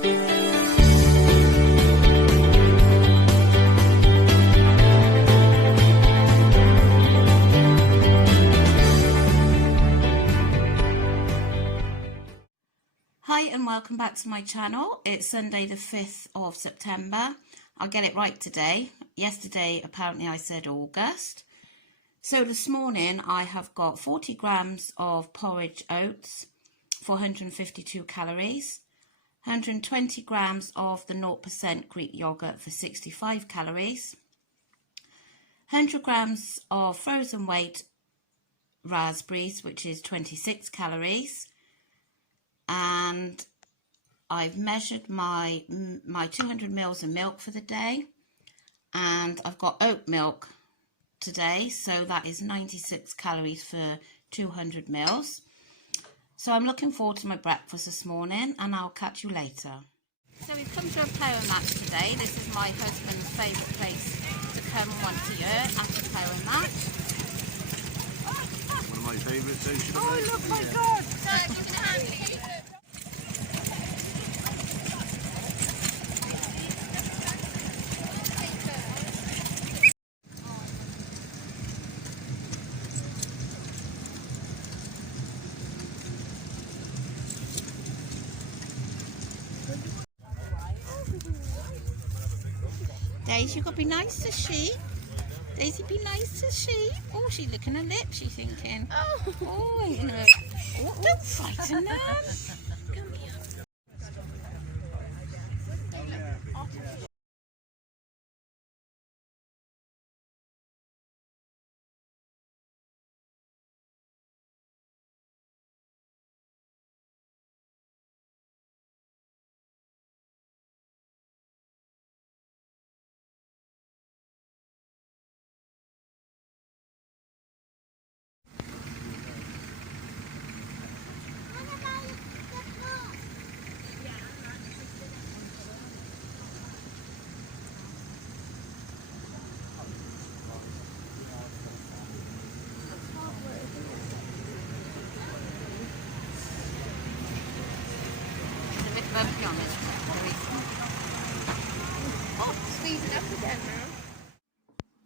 Hi and welcome back to my channel. It's Sunday the 5th of September. I'll get it right today. Yesterday apparently I said August. So this morning I have got 40 grams of porridge oats for 152 calories, 120 grams of the 0% Greek yogurt for 65 calories, 100 grams of frozen weight raspberries, which is 26 calories, and I've measured my 200 mils of milk for the day, and I've got oat milk today, so that is 96 calories for 200 mils. So I'm looking forward to my breakfast this morning, and I'll catch you later. So we've come to a ploughing match today. This is my husband's favourite place to come once a year at a ploughing match. One of my favourites, so should I? Oh, look, my God! Daisy, you've got to be nice to sheep. Daisy, be nice to sheep. Oh, she's licking her lips, she's thinking. Oh, you know. Oh, don't frighten them. Come here. Bumpy on this one. Oh, squeezing up again now.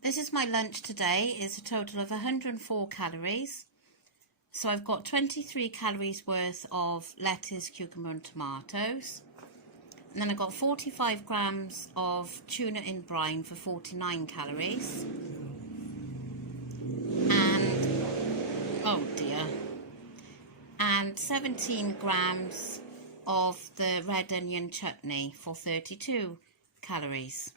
This is my lunch today. It's a total of 104 calories. So I've got 23 calories worth of lettuce, cucumber and tomatoes. And then I've got 45 grams of tuna in brine for 49 calories. And, oh dear. And 17 grams of the red onion chutney for 32 calories.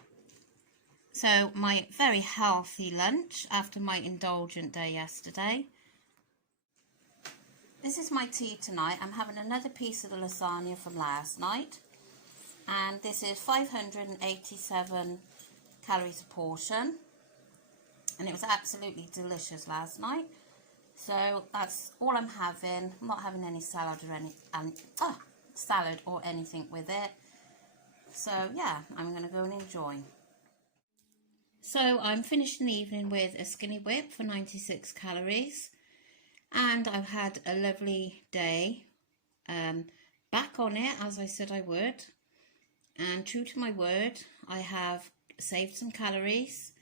So my very healthy lunch after my indulgent day yesterday. This is my tea tonight. I'm having another piece of the lasagna from last night, and this is 587 calories a portion, and it was absolutely delicious last night. So that's all I'm having. I'm not having any salad or anything with it. So yeah, I'm going to go and enjoy. So I'm finishing the evening with a skinny whip for 96 calories, and I've had a lovely day. Back on it as I said I would, and true to my word, I have saved some calories,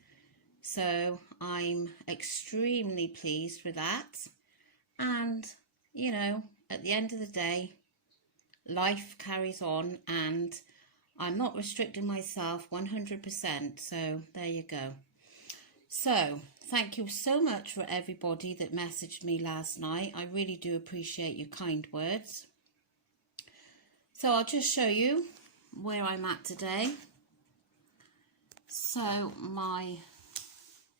so I'm extremely pleased with that. And you know, at the end of the day, life carries on, and I'm not restricting myself 100%, so there you go. So thank you so much for everybody that messaged me last night. I really do appreciate your kind words. So I'll just show you where I'm at today. So my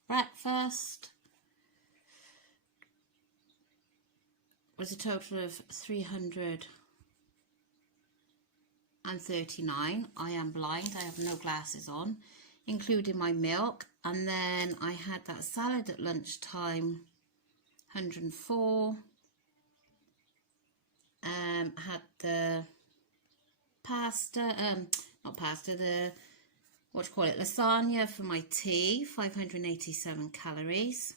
breakfast was a total of 339. I am blind, I have no glasses on, including my milk. And then I had that salad at lunchtime, 104. Had the pasta, lasagna for my tea, 587 calories.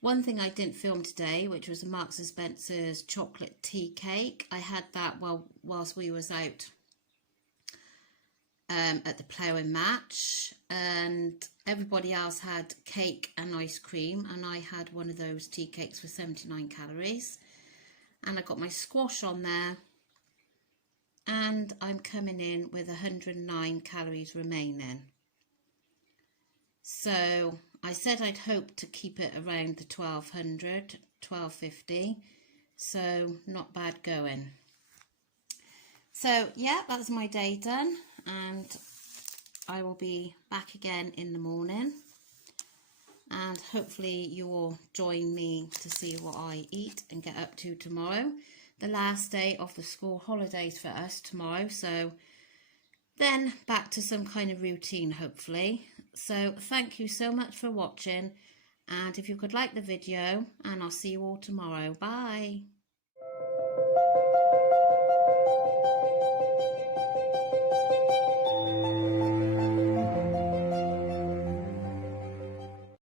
One thing I didn't film today, which was a Marks & Spencer's chocolate tea cake. I had that whilst we was out at the ploughing match, and everybody else had cake and ice cream, and I had one of those tea cakes for 79 calories, and I got my squash on there, and I'm coming in with 109 calories remaining. So I said I'd hope to keep it around the 1200, 1250, so not bad going. So yeah, that's my day done, and I will be back again in the morning, and hopefully you will join me to see what I eat and get up to tomorrow. The last day of the school holidays for us tomorrow, so then back to some kind of routine hopefully. So thank you so much for watching, and if you could like the video, and I'll see you all tomorrow. Bye.